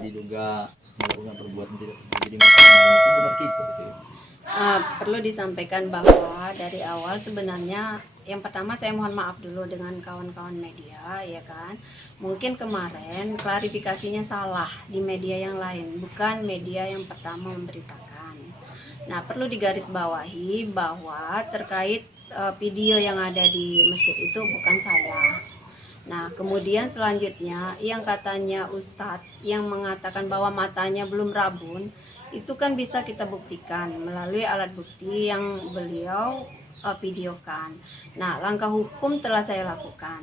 diduga melakukan perbuatan tidak terjadi masalah itu benar gitu. Perlu disampaikan bahwa dari awal sebenarnya yang pertama saya mohon maaf dulu dengan kawan-kawan media, ya kan. Mungkin kemarin klarifikasinya salah di media yang lain, bukan media yang pertama memberitakan. Nah, perlu digarisbawahi bahwa terkait video yang ada di masjid itu bukan saya. Nah, kemudian selanjutnya yang katanya Ustadz yang mengatakan bahwa matanya belum rabun, itu kan bisa kita buktikan melalui alat bukti yang beliau videokan. Nah, langkah hukum telah saya lakukan.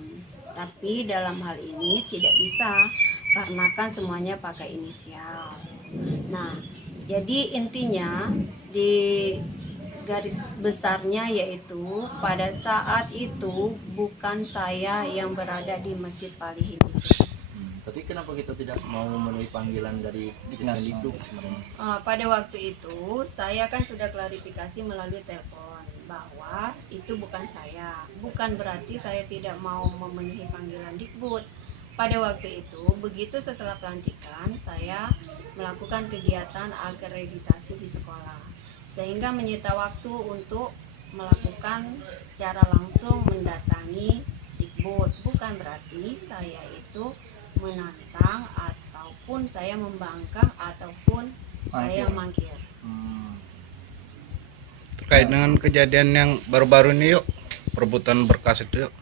Tapi dalam hal ini tidak bisa karena kan semuanya pakai inisial. Nah, jadi intinya di garis besarnya yaitu pada saat itu bukan saya yang berada di Masjid Palihin itu. Tapi kenapa kita tidak mau memenuhi panggilan dari Diskendikbud sebenarnya? Pada waktu itu saya kan sudah klarifikasi melalui telepon bahwa itu bukan saya. Bukan berarti saya tidak mau memenuhi panggilan Dikbud. Pada waktu itu, begitu setelah pelantikan, saya melakukan kegiatan akreditasi di sekolah. Sehingga menyita waktu untuk melakukan secara langsung mendatangi Dikbud. Bukan berarti saya itu menantang ataupun saya membangkang ataupun saya mangkir. Terkait dengan kejadian yang baru-baru ini yuk, perebutan berkas itu yuk.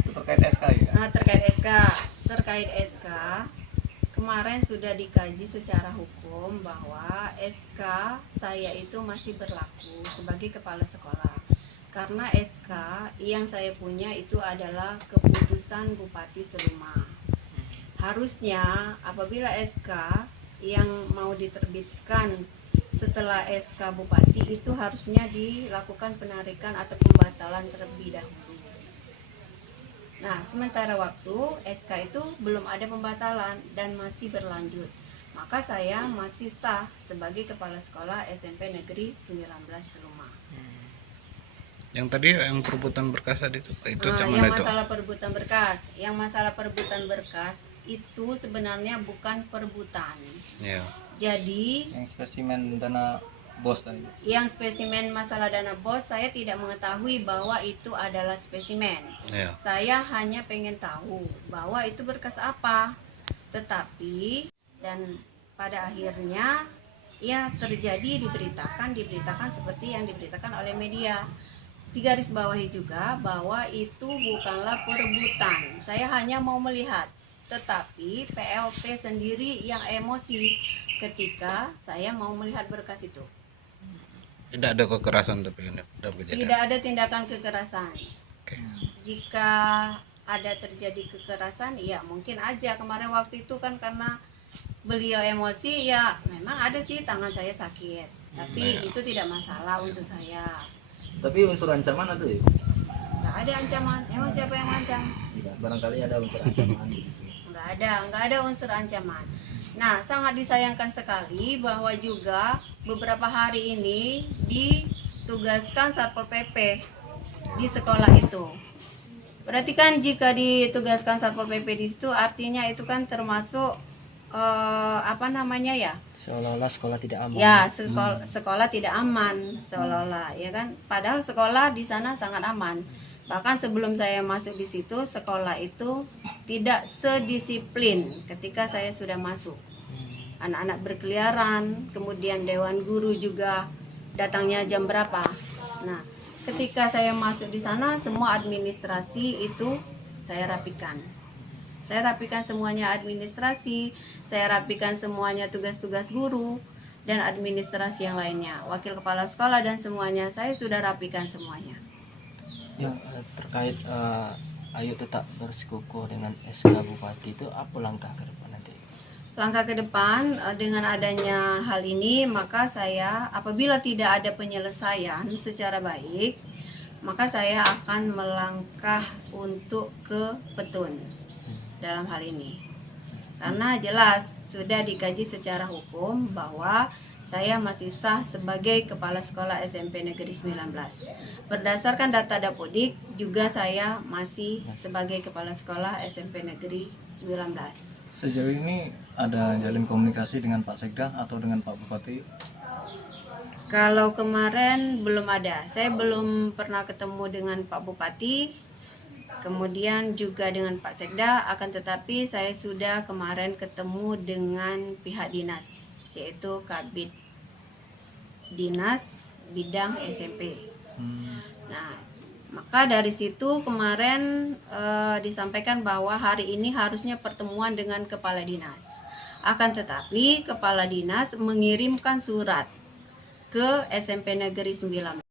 Itu terkait SK ya? Nah, terkait SK kemarin sudah dikaji secara hukum bahwa SK saya itu masih berlaku sebagai kepala sekolah. Karena SK yang saya punya itu adalah keputusan Bupati Seluma. Harusnya apabila SK yang mau diterbitkan setelah SK Bupati itu harusnya dilakukan penarikan atau pembatalan terlebih dahulu. Nah, sementara waktu SK itu belum ada pembatalan dan masih berlanjut. Maka saya masih sah sebagai kepala sekolah SMP Negeri 19 Seluma. Yang tadi yang perebutan berkas tadi itu yang masalah perebutan berkas, itu sebenarnya bukan perebutan. Ya. Jadi Yang spesimen dana bos tadi. Yang spesimen masalah dana bos saya tidak mengetahui bahwa itu adalah spesimen. Ya. Saya hanya pengen tahu bahwa itu berkas apa. Tetapi dan pada akhirnya ya terjadi diberitakan seperti yang diberitakan oleh media. Digarisbawahi juga bahwa itu bukanlah perebutan. Saya hanya mau melihat. Tetapi PLT sendiri yang emosi ketika saya mau melihat berkas itu. Tidak ada kekerasan tapi ini tidak ada tindakan kekerasan. Okay. Jika ada terjadi kekerasan, ya mungkin aja kemarin waktu itu kan karena beliau emosi, ya memang ada sih tangan saya sakit, tapi itu tidak masalah untuk saya. Tapi unsur ancaman ada ya? Nggak ada ancaman. Emang siapa yang ngancam? Barangkali ada unsur ancaman di situ. Nggak ada unsur ancaman. Nah, sangat disayangkan sekali bahwa juga beberapa hari ini ditugaskan Satpol PP di sekolah itu. Berarti kan jika ditugaskan Satpol PP di situ artinya itu kan termasuk seolah-olah sekolah tidak aman. Ya, sekolah tidak aman seolah-olah, ya kan? Padahal sekolah di sana sangat aman. Bahkan sebelum saya masuk di situ, sekolah itu tidak sedisiplin ketika saya sudah masuk. Anak-anak berkeliaran, kemudian dewan guru juga datangnya jam berapa. Nah, ketika saya masuk di sana, semua administrasi itu saya rapikan. Saya rapikan semuanya administrasi, saya rapikan semuanya tugas-tugas guru, dan administrasi yang lainnya. Wakil kepala sekolah dan semuanya, saya sudah rapikan semuanya. Yang terkait ayo tetap bersikukuh dengan SK Bupati itu apa langkah ke depan nanti? Langkah ke depan dengan adanya hal ini, maka saya apabila tidak ada penyelesaian secara baik, maka saya akan melangkah untuk ke petun dalam hal ini. Karena jelas sudah dikaji secara hukum bahwa saya masih sah sebagai kepala sekolah SMP Negeri 19. Berdasarkan data Dapodik juga saya masih sebagai kepala sekolah SMP Negeri 19. Sejauh ini ada jalin komunikasi dengan Pak Sekda atau dengan Pak Bupati? Kalau kemarin belum ada, saya belum pernah ketemu dengan Pak Bupati, kemudian juga dengan Pak Sekda, akan tetapi saya sudah kemarin ketemu dengan pihak dinas, yaitu Kabid Dinas Bidang SMP. Nah, maka dari situ kemarin disampaikan bahwa hari ini harusnya pertemuan dengan Kepala Dinas. Akan tetapi Kepala Dinas mengirimkan surat ke SMP Negeri 9